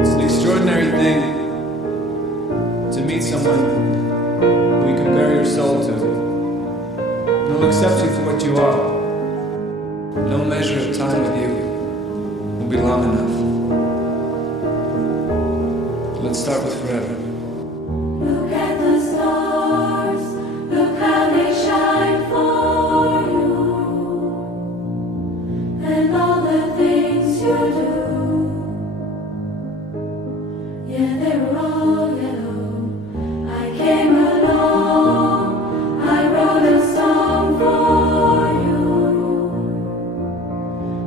It's an extraordinary thing to meet someone who you can bare your soul to. And will accept you for what you are. No measure of time with you will be long enough. Let's start with forever. Look at the stars, look how they shine for you, and all the things you do. Yeah, they were all yellow. I came along, I wrote a song for you,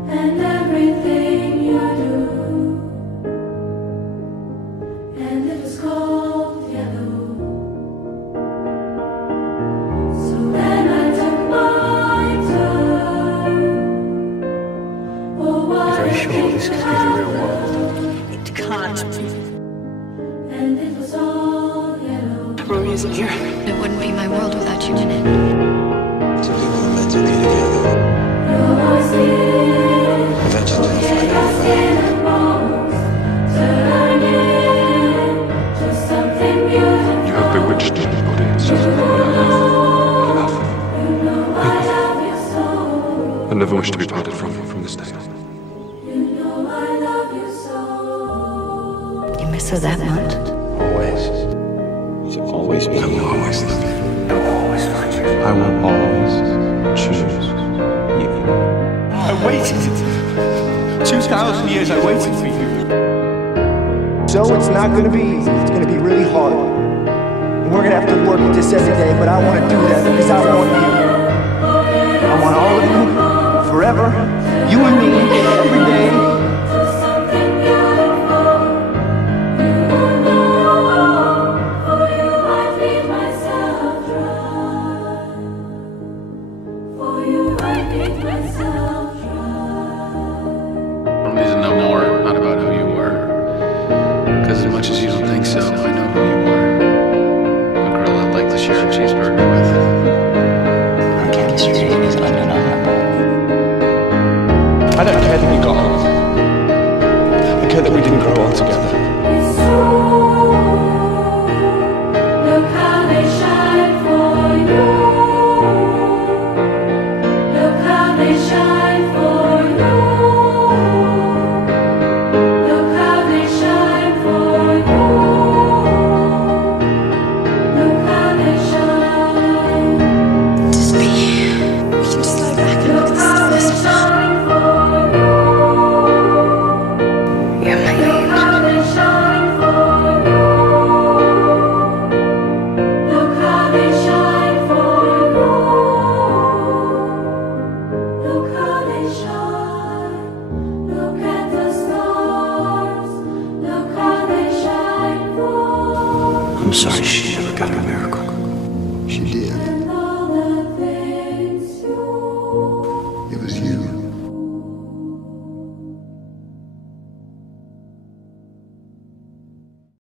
and everything you do. And it was called yellow. So then I took my turn. Oh, what Very sure this could be the real world. It can't be. And it was all yellow. Rory isn't here. It wouldn't be my world without you in it. Two people are meant to be together. Your skin, Eventually they'll find your out skin and bones, turning to something beautiful. You have bewitched everybody. It's just what I love. You know I love you so. I never wish to be parted from you from this day. You know I love you so. You miss her that much? Always. So always be. I will always love you. I will always find you. I will always choose you. I waited. 2,000 years I waited for you. So it's not gonna be easy, it's gonna be really hard. And we're gonna have to work at this every day, but I wanna do that because I want you. I want all of you, forever, you and me, every day. To something beautiful. You will know. For you I'd leave myself dry. For you I'd leave myself dry. I don't need to know more, not about who you were. Because as much as you don't think so, I know who you were. A girl I'd like to share a cheeseburger with. Our chemistry is undeniable. I don't care that we got on. I care that we didn't grow old together. It's true. Look how they shine for you. Look how they shine for you. Look how they shine for you. Look how they shine. Just be here. We can just lie back and look Look at how the they stars. shine for you. You're my Look angel. how they shine for you. Look how they shine for you. Look how they shine. Look at the stars. Look how they shine for you. I'm sorry,